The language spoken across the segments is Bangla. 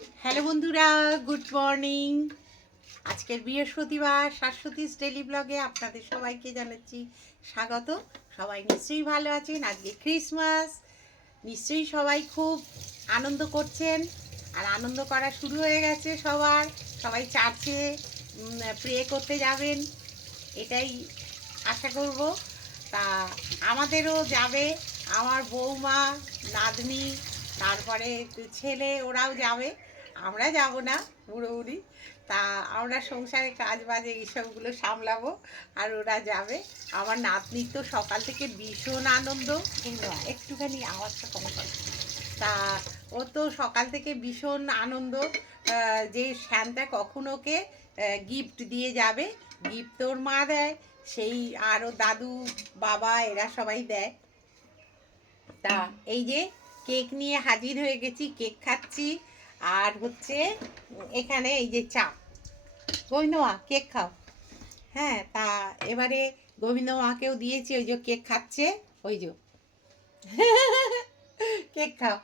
হ্যালো বন্ধুরা, গুড মর্নিং। আজকের বৃহস্পতিবার শাশ্বতীস ডেলি ব্লগে আপনাদের সবাইকে জানাচ্ছি স্বাগত। সবাই নিশ্চয়ই ভালো আছেন, আজকে ক্রিসমাস। নিশ্চয়ই সবাই খুব আনন্দ করছেন। আর আনন্দ করা শুরু হয়ে গেছে সবার। সবাই চার্চে প্রে করতে যাবেন। এটাই আশা করব। তা আমাদেরও যাবে আমার বৌমা, নাতনি, তারপরে ছেলে, ওরাও যাবে। আমরা যাব না বুড়ো বুড়ি তা আমরা সংসারে কাজ বাজে এইসবগুলো সামলাবো আর ওরা যাবে। আমার নাতনির তো সকাল থেকে ভীষণ আনন্দ। কিন্তু একটুখানি আওয়াজটা কম করে তা ও তো সকাল থেকে ভীষণ আনন্দ। যে শ্যানটা কখন ওকে গিফট দিয়ে যাবে গিফট তোর মা দেয় সেই আরও দাদু বাবা এরা সবাই দেয়। তা এই যে কেক নিয়ে হাজির হয়ে গেছি কেক খাচ্ছি। আর হচ্ছে এখানে এই যে চা। গোবিন্দমা কেক খাও। হ্যাঁ তা এবারে গোবিন্দমাকেও দিয়েছি, ওই যে কেক খাচ্ছে, ওই যে। কেক খাও।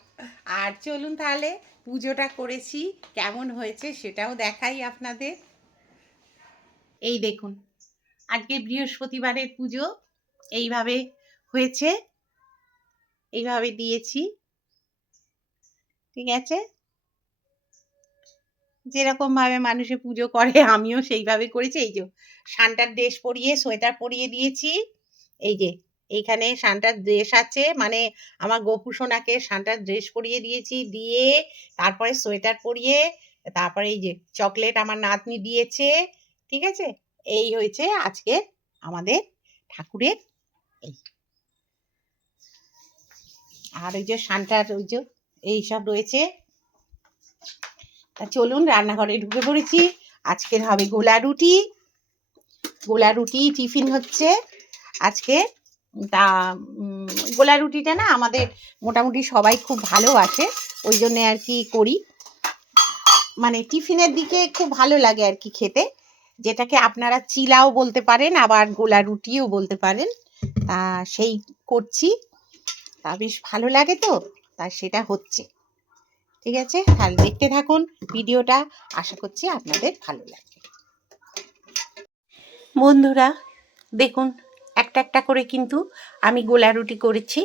আর চলুন তাহলে পুজোটা করেছি, কেমন হয়েছে সেটাও দেখাই আপনাদের। এই দেখুন, আজকে বৃহস্পতিবারের পুজো, এইভাবে হয়েছে, এইভাবে দিয়েছি। ঠিক আছে? যেরকম ভাবে মানুষে পুজো করে, আমিও সেইভাবে করেছি। এই যে শানটার ড্রেস পরিয়ে, সোয়েটার পরিয়ে দিয়েছি। এই যে এইখানে শানটার ড্রেস আছে মানে আমার গপু সোনাকে শানটার ড্রেস পরিয়ে দিয়েছি, দিয়ে তারপরে সোয়েটার পরিয়ে, তারপরে এই যে চকলেট আমার নাতনি দিয়েছে, ঠিক আছে? এই হয়েছে আজকে আমাদের ঠাকুরের এই। আর ওই যে শানটার ওই যে এইসব রয়েছে। চলুন রান্নাঘরে ঢুকে পড়েছি। আজকের হবে গোলা রুটি। গোলা রুটি টিফিন হচ্ছে। আজকে তা গোলা রুটিটা না আমাদের মোটামুটি সবাই খুব ভালোবাসে, ওই জন্যে আর কি করি। মানে টিফিনের দিকে খুব ভালো লাগে আর কি খেতে। যেটাকে আপনারা চিলাও বলতে পারেন, আবার গোলা রুটিও বলতে পারেন। তা সেই করছি। তা বেশ ভালো লাগে তো, তা সেটা হচ্ছে। ঠিক আছে? তাহলে দেখতে থাকুন ভিডিওটা। আশা করছি আপনাদের ভালো লাগবে। বন্ধুরা, দেখুন, একটা একটা করে কিন্তু আমি গোলা রুটি করেছি।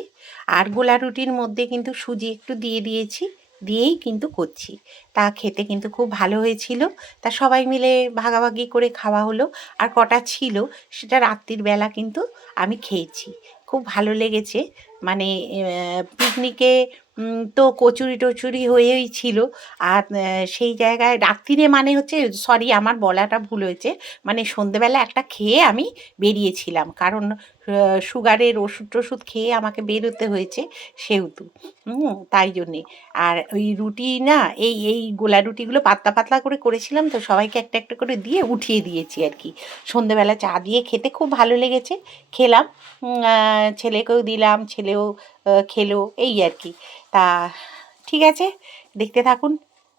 আর গোলা রুটির মধ্যে কিন্তু সুজি একটু দিয়ে দিয়েছি, দিয়েই কিন্তু করছি। তা খেতে কিন্তু খুব ভালো হয়েছিল। তা সবাই মিলে ভাগাভাগি করে খাওয়া হলো। আর কটা ছিল, সেটা রাত্রির বেলা কিন্তু আমি খেয়েছি। খুব ভালো লেগেছে। মানে পিকনিকে তো কচুরি টচুরি হয়েই ছিল। আর সেই জায়গায় রাত্রিরে মানে হচ্ছে সরি আমার বলাটা ভুল হয়েছে। মানে সন্ধেবেলা একটা খেয়ে আমি বেরিয়েছিলাম। কারণ সুগারের ওষুধ টষুধ খেয়ে আমাকে বেরোতে হয়েছে সেহেতু। তাই জন্যে। আর ওই রুটি না, এই এই গোলা রুটিগুলো পাতলা পাতলা করে করেছিলাম তো সবাইকে একটা একটা করে দিয়ে উঠিয়ে দিয়েছি আর কি। সন্ধেবেলা চা দিয়ে খেতে খুব ভালো লেগেছে। খেলাম। ছেলেকেও দিলাম, ছেলেও খেলো, এই আর কি। তা ঠিক আছে, দেখতে থাকুন।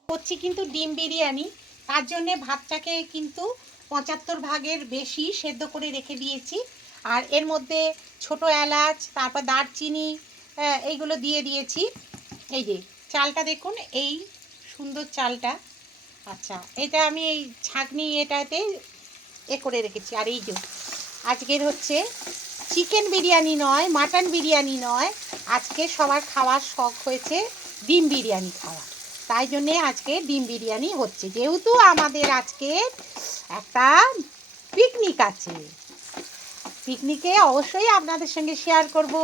করছি কিন্তু ডিম বিরিয়ানি, তার জন্যে ভাতটাকে কিন্তু পঁচাত্তর ভাগের বেশি সেদ্ধ করে রেখে দিয়েছি। আর এর মধ্যে ছোট এলাচ, তারপর দারচিনি এইগুলো দিয়ে দিয়েছি। এই যে, চালটা দেখুন, এই সুন্দর চালটা। আচ্ছা এটা আমি এই ছাঁকনি এটাতে এ করে রেখেছি। আর এই যে, আজকের হচ্ছে চিকেন বিরিয়ানি নয়, মাটন বিরিয়ানি নয় আজকে সবার খাওয়ার শখ হয়েছে ডিম বিরিয়ানি খাওয়া তাই জন্যে আজকে ডিম বিরিয়ানি হচ্ছে। যেহেতু আমাদের আজকে একটা পিকনিক আছে। পিকনিকে অবশ্যই আপনাদের সঙ্গে শেয়ার করব।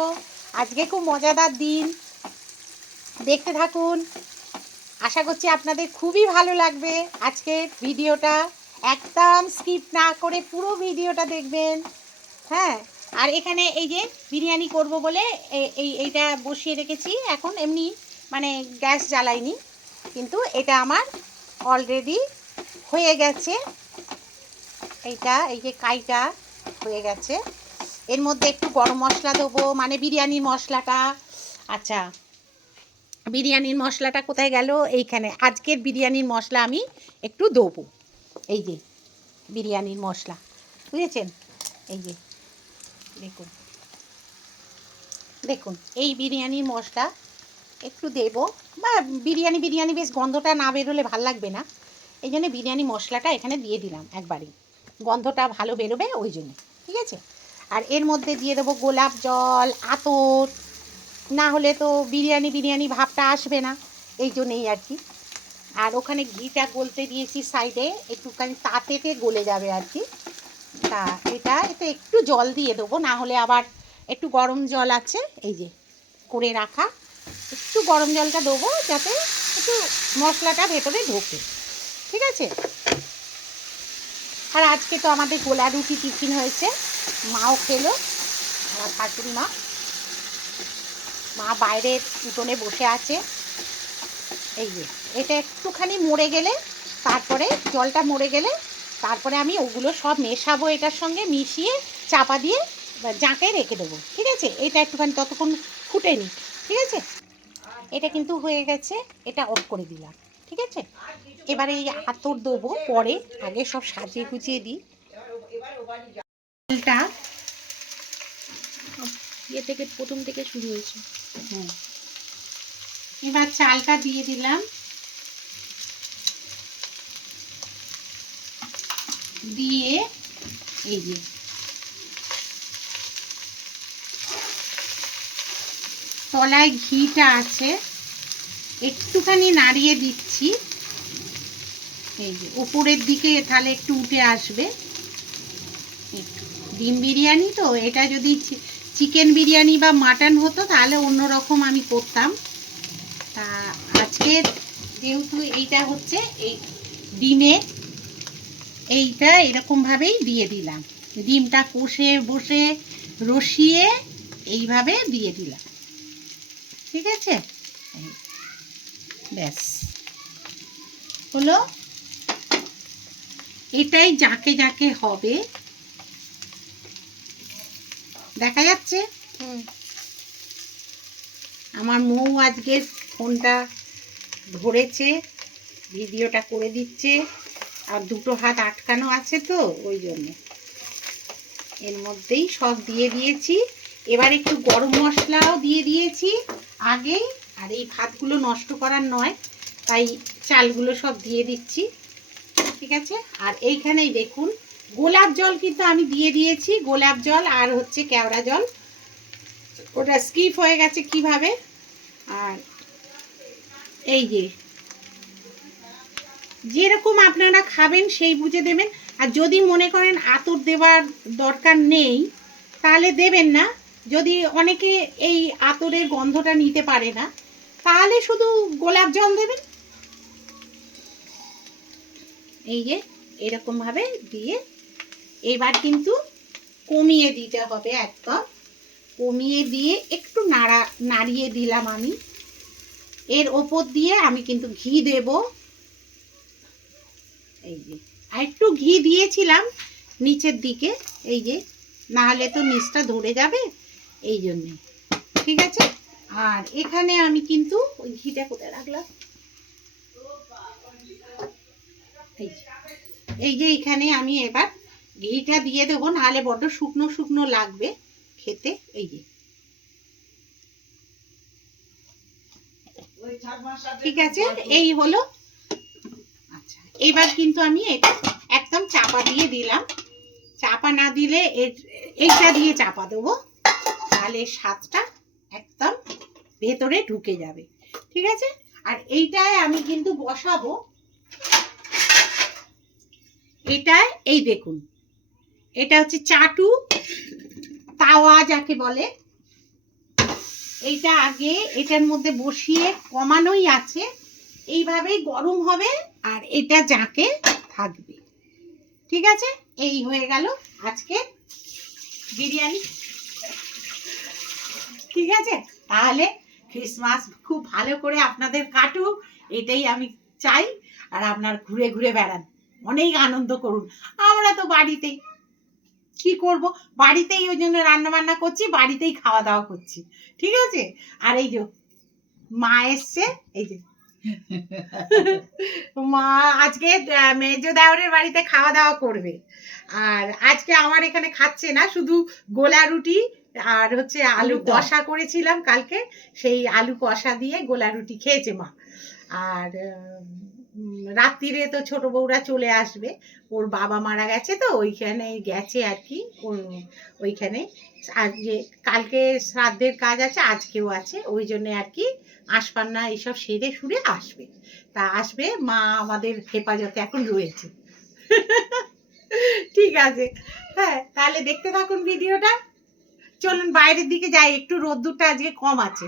আজকে খুব মজাদার দিন। দেখতে থাকুন। আশা করছি আপনাদের খুবই ভালো লাগবে। আজকের ভিডিওটা একদম স্কিপ না করে পুরো ভিডিওটা দেখবেন। হ্যাঁ আর এখানে এই যে বিরিয়ানি করব বলে এই, এইটা বসিয়ে রেখেছি। এখন এমনি মানে গ্যাস জ্বালাইনি, কিন্তু এটা আমার অলরেডি হয়ে গেছে। এইটা, এই যে কাইটা হয়ে গেছে। এর মধ্যে একটু গরম মশলা দেবো মানে বিরিয়ানির মশলাটা। আচ্ছা বিরিয়ানির মশলাটা কোথায় গেল? এইখানে। আজকের বিরিয়ানির মশলা আমি একটু দেবো। এই যে বিরিয়ানির মশলা, বুঝেছেন? এই যে দেখুন। দেখুন, এই বিরিয়ানির মশলা একটু দেব। বা বিরিয়ানি বিরিয়ানি বেশ গন্ধটা না বেরোলে ভালো লাগবে না। এই জন্য বিরিয়ানি মশলাটা এখানে দিয়ে দিলাম একবারই। গন্ধটা ভালো বেরোবে ওই জন্য, ঠিক আছে? আর এর মধ্যে দিয়ে দেবো গোলাপ জল, আতর। না হলে তো বিরিয়ানি বিরিয়ানি ভাবটা আসবে না, এই জন্যেই আর কি। আর ওখানে ঘিটা গলতে দিয়েছি সাইডে একটুখানি তাতেতে গলে যাবে আর কি। তা, এটা এতে একটু জল দিয়ে দেবো, না হলে আবার একটু গরম জল আছে, এই যে, করে রাখা। একটু গরম জলটা দেবো, যাতে একটু মশলাটা ভেতরে ঢোকে, ঠিক আছে? আর আজকে তো আমাদের গোলা রুটি টিফিন হয়েছে, মাও খেলো, আমার শাশুড়ি মা মা বাইরের উঠোনে বসে আছে, এই যে, এটা একটুখানি মরে গেলে, তারপরে জলটা মরে গেলে তারপরে আমি ওগুলো সব মেশাবো এটার সঙ্গে মিশিয়ে চাপা দিয়ে জাঁকে রেখে দেবো ঠিক আছে? এটা একটুখানি ততক্ষণ ফুটেনি ঠিক আছে? এটা কিন্তু হয়ে গেছে এটা অফ করে দিলাম ঠিক আছে? এবারে এই আতর দেবো পরে আগে সব সাজিয়ে গুছিয়ে দিই। চালটা ইয়ে থেকে প্রথম থেকে শুরু হয়েছে। হুম। এবার চালটা দিয়ে দিলাম। দিয়ে, এই যে। তলায় ঘিটা আছে। একটুখানি নাড়িয়ে দিচ্ছি। এই যে উপরের দিকে তাহলে একটু উঠে আসবে। ডিম বিরিয়ানি তো, এটা যদি চিকেন বিরিয়ানি বা মাটন হতো, তাহলে অন্য রকম আমি করতাম। তা আজকে যেহেতু এইটা হচ্ছে, এই ডিমে এইটা এরকমভাবেই দিয়ে দিলাম। ডিমটা কষে বসে রসিয়ে এইভাবে দিয়ে দিলাম। ঠিক আছে? ব্যাস। হলো? এটাই যাকে যাকে হবে। দেখা যাচ্ছে? আমার মৌ আজকে ফোনটা ধরেছে ভিডিওটা করে দিচ্ছে। আর দুটো হাত আটকানো আছে তো, ওই জন্যে। এর মধ্যেই সব দিয়ে দিয়েছি। এবার একটু গরম মশলাও দিয়ে দিয়েছি আগেই আর এই ভাতগুলো নষ্ট করার নয়, তাই চালগুলো সব দিয়ে দিচ্ছি, ঠিক আছে? আর এইখানেই দেখুন, গোলাপ জল কিন্তু আমি দিয়ে দিয়েছি, গোলাপ জল আর হচ্ছে কেওড়া জল। ওটা স্কিপ হয়ে গেছে কীভাবে? আর এই যে যেরকম আপনারা খাবেন, সেই বুঝে দেবেন। আর যদি মনে করেন আতর দেওয়ার দরকার নেই, তাহলে দেবেন না। যদি অনেকে এই আতরের গন্ধটা নিতে পারে না, তাহলে শুধু গোলাপ জল দেবেন। এই যে, এরকমভাবে দিয়ে এবার কিন্তু কমিয়ে দিতে হবে একদম। কমিয়ে দিয়ে একটু নাড়া, নাড়িয়ে দিলাম আমি। এর ওপর দিয়ে আমি কিন্তু ঘি দেব। এই যে। আর একটু ঘি দিয়েছিলাম নিচের দিকে, এই যে। না হলে তো নিচটা ধরে যাবে, এই জন্যে। ঠিক আছে? আর এখানে আমি কিন্তু ওই ঘিটা কোথায় রাখলাম? এই যে। এখানে আমি এবার ঘিটা দিয়ে দেবো নাহলে বড্ড শুকনো শুকনো লাগবে খেতে, এই যে। ঠিক আছে? এই হলো এবার কিন্তু আমি একদম চাপা দিয়ে দিলাম। চাপা না দিলে এইটা দিয়ে চাপা দেবো। তাহলে স্বাদটা একদম ভেতরে ঢুকে যাবে। ঠিক আছে? আর এইটায় আমি কিন্তু বসাবো। এটায় এই দেখুন, এটা হচ্ছে চাটু তাওয়া যাকে বলে। এইটা আগে এটার মধ্যে বসিয়ে কমানোই আছে। এইভাবেই গরম হবে। আর এটা যাকে থাকবে। ঠিক আছে? এই হয়ে গেল আজকে বিরিয়ানি। ঠিক আছে? তাহলে ক্রিসমাস খুব ভালো করে আপনাদের কাটুক, এটাই আমি চাই। আর আপনার ঘুরে ঘুরে বেড়ান। অনেক আনন্দ করুন। আমরা তো বাড়িতেই কি করব? বাড়িতেই ওই জন্য রান্না বান্না করছি, বাড়িতেই খাওয়া দাওয়া করছি। ঠিক আছে? আর এই যে মা এসছে, এই যে মা আজকে মেজো দেওরের বাড়িতে খাওয়া দাওয়া করবে। আর আজকে আমার এখানে খাচ্ছে না শুধু গোলা রুটি আর হচ্ছে আলু কষা। করেছিলাম কালকে। সেই আলু কষা দিয়ে গোলা রুটি খেয়েছে মা। আর রাত্রিরে তো ছোট বউরা চলে আসবে। ওর বাবা মারা গেছে তো, ওইখানে গেছে আর কি, ওর ওইখানে। আজকে কালকে শ্রাদ্ধের কাজ আছে, আজকেও আছে, ওই জন্যে আর কি আশপান্না এইসব সেরে সুরে আসবে। তা আসবে, মা আমাদের হেফাজতে এখন রয়েছে। ঠিক আছে। হ্যাঁ তাহলে দেখতে থাকুন ভিডিওটা। চলুন বাইরের দিকে যাই, একটু রোদ্দুরটা আজকে কম আছে।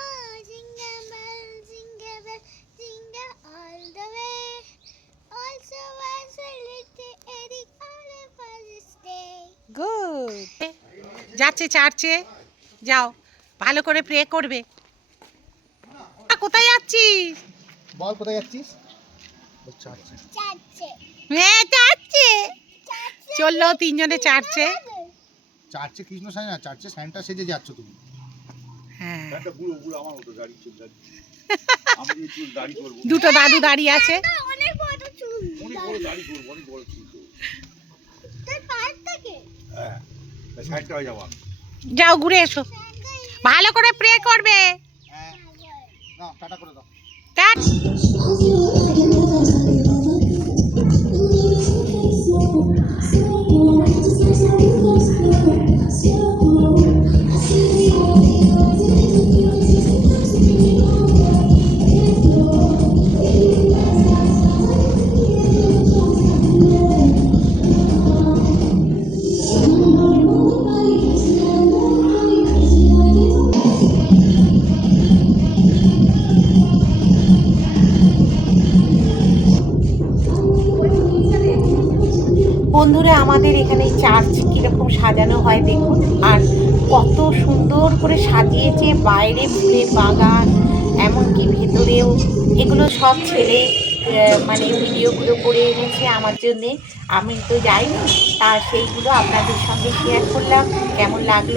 Oh, jingle bell, jingle bell, jingle all the way. Also was a little heading all a Father's Day. Good যাচ্ছে চার্চে যাও ভালো করে প্রে করবে। কোথায় যাচ্ছিস? বল কোথায় যাচ্ছিস? আচ্ছা হ্যাঁ যাচ্ছে চলল তিনজনে চার্চে চার্চে কৃষ্ণ সাই না চার্চে স্যান্টা সেজে যাচ্ছ তুমি। একটা বুড়ো বুড়ো আমার মতো গাড়ি চুল দাড়ি আমি চুল দাড়ি করব। দুটো দাদু দাঁড়িয়ে আছে। অনেক বড় চুল। অনেক বড় দাড়ি করব অনেক বড় চুল তোর পায়ের থেকে? হ্যাঁ হয়ে যাও ঘুরে এসো। ভালো করে প্রে করবে। হ্যাঁ। না টাটা করে দাও। টাট। আমাদের এখানে চার্চ কীরকম সাজানো হয় দেখুন। আর কত সুন্দর করে সাজিয়েছে বাইরে ফুলের বাগান এমনকি ভেতরেও। এগুলো সব ছেলে মানে ভিডিওগুলো করে এনেছে আমার জন্যে। আমি তো যাইনি তা সেইগুলো আপনাদের সঙ্গে শেয়ার করলাম। কেমন লাগল?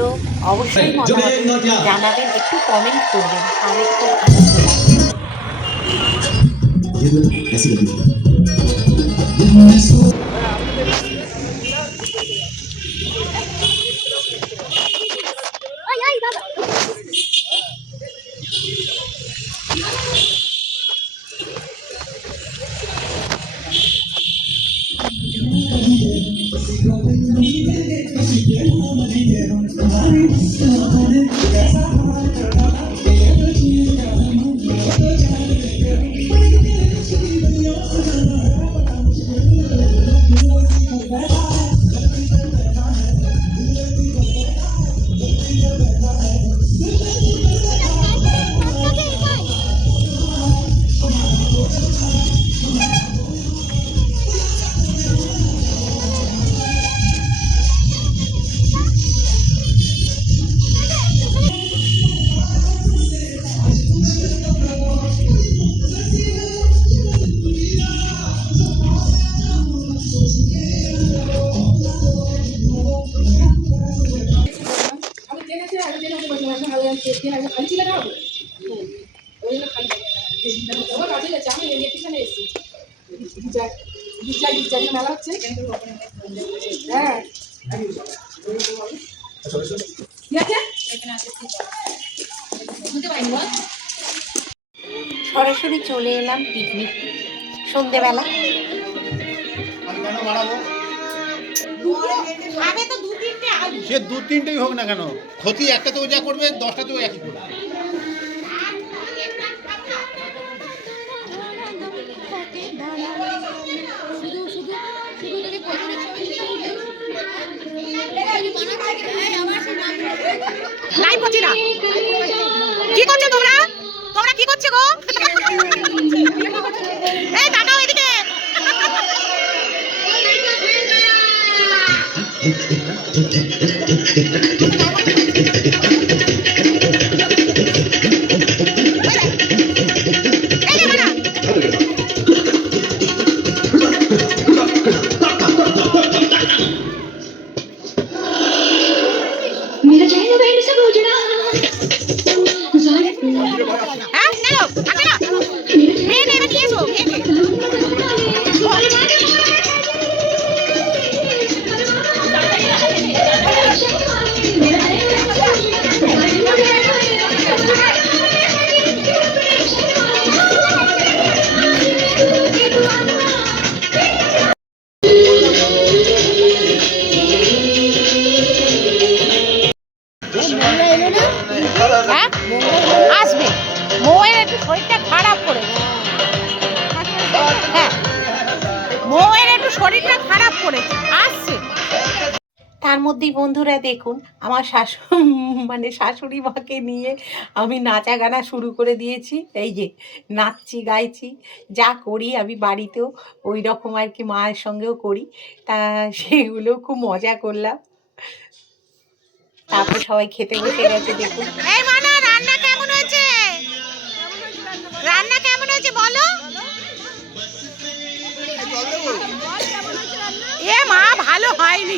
অবশ্যই মতামত জানাবেন একটু কমেন্ট করবেন। তাহলে খুব আনন্দ লাগবে আমি পিছনে এসেছি গির্জা মেলা হচ্ছে হ্যাঁ কি আছে সরাসরি চলে এলাম পিকনিক আলু সে দু তিনটেই হোক না কেন, ক্ষতি একটাতেও যা করবে দশটাতেও একই করবে। করছি না? কি করছ তোমরা? তোমরা কি করছ গো? এই তাকাও এদিকে। শাশু মানে শাশুড়ি মাকে নিয়ে আমি নাচা গানা শুরু করে দিয়েছি। এই যে নাচছি, গাইছি, যা করি আমি বাড়িতেও, ওই রকম আর কি মায়ের সঙ্গেও করি। তা সেগুলো খুব মজা করলাম। তারপর সবাই খেতে বসে গেছে, দেখুন। এ মা, ভালো হয়নি।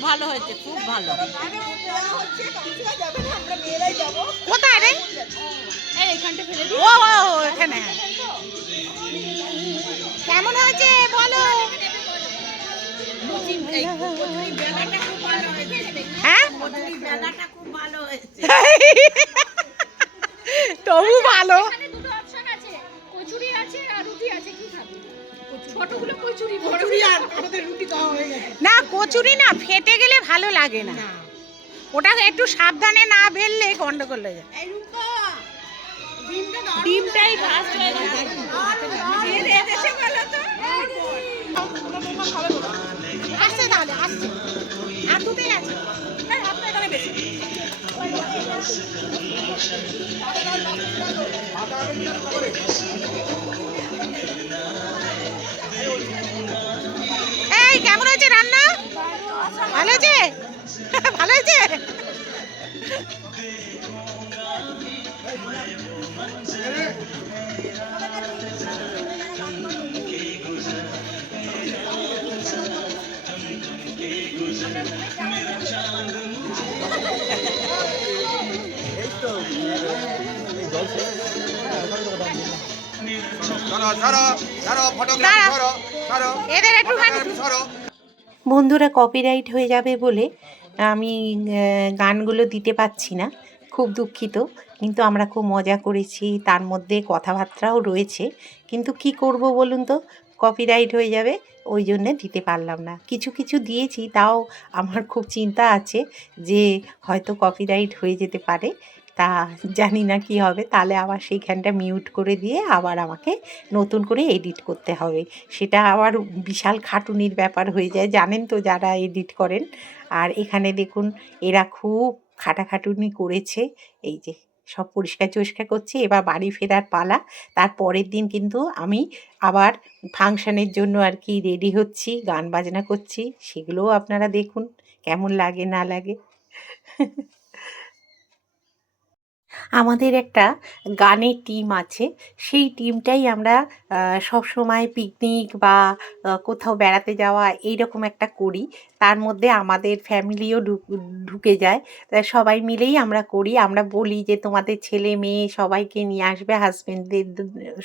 ভালো হয়েছে খুব ভালো। কোথায় রে? ও ও, ও, এখানে। কেমন হয়েছে? বলো। হ্যাঁ? তবু ভালো। না কচুরি না ফেটে গেলে ভালো লাগে না। ওটা একটু সাবধানে না বেললে গন্ডগোল হয়ে যায়। ডিমটাই ফার্স্ট হয়ে গেছে। এই কেমন হয়েছে রান্না? ভালো হয়েছে ভালো হয়েছে সরো সরো সরো ফটোগ্রাফি দাঁড়া। এদের একটুখানি বন্ধুরা কপিরাইট হয়ে যাবে বলে আমি গানগুলো দিতে পারছি না। খুব দুঃখিত কিন্তু আমরা খুব মজা করেছি তার মধ্যে কথাবার্তাও রয়েছে। কিন্তু কি করব বলুন তো? কপিরাইট হয়ে যাবে ওই জন্যে দিতে পারলাম না। কিছু কিছু দিয়েছি তাও আমার খুব চিন্তা আছে যে হয়তো কপিরাইট হয়ে যেতে পারে। তা জানি না কি হবে। তাহলে আবার সেইখানটা মিউট করে দিয়ে আবার আমাকে নতুন করে এডিট করতে হবে। সেটা আবার বিশাল খাটুনির ব্যাপার হয়ে যায়। জানেন তো যারা এডিট করেন। আর এখানে দেখুন, এরা খুব খাটাখাটুনি করেছে। এই যে সব পরিষ্কার টরিষ্কার করছে, এবার বাড়ি ফেরার পালা। তার পরের দিন কিন্তু আমি আবার ফাংশানের জন্য আর কি রেডি হচ্ছি, গান বাজনা করছি। সেগুলোও আপনারা দেখুন, কেমন লাগে না লাগে। আমাদের একটা গানের টিম আছে। সেই টিমটাই আমরা সবসময় পিকনিক বা কোথাও বেড়াতে যাওয়া এই রকম একটা করি। তার মধ্যে আমাদের ফ্যামিলিও ঢুকে যায়। সবাই মিলেই আমরা করি। আমরা বলি যে, তোমাদের ছেলে মেয়ে সবাইকে নিয়ে আসবে হাজব্যান্ডদের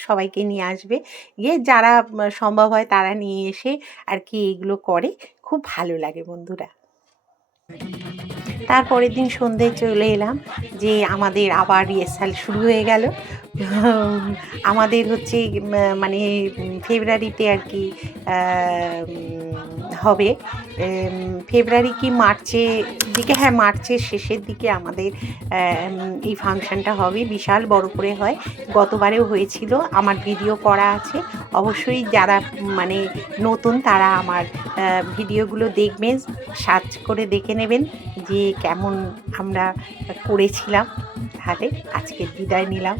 সবাইকে নিয়ে আসবে। গিয়ে যারা সম্ভব হয় তারা নিয়ে এসে আর কি এগুলো করে। খুব ভালো লাগে বন্ধুরা। তারপরের দিন সন্ধ্যে চলে এলাম যে আমাদের আবার রিহার্সাল শুরু হয়ে গেল। আমাদের হচ্ছে মানে ফেব্রুয়ারিতে আর কি হবে। ফেব্রুয়ারি কি মার্চে, দিকে হ্যাঁ মার্চের শেষের দিকে আমাদের এই ফাংশনটা হবে। বিশাল বড় করে হয়। গতবারেও হয়েছিল। আমার ভিডিও করা আছে। অবশ্যই যারা মানে নতুন তারা আমার ভিডিওগুলো দেখবেন, সার্চ করে দেখে নেবেন যে কেমন আমরা করেছিলাম তাহলে আজকে বিদায় নিলাম।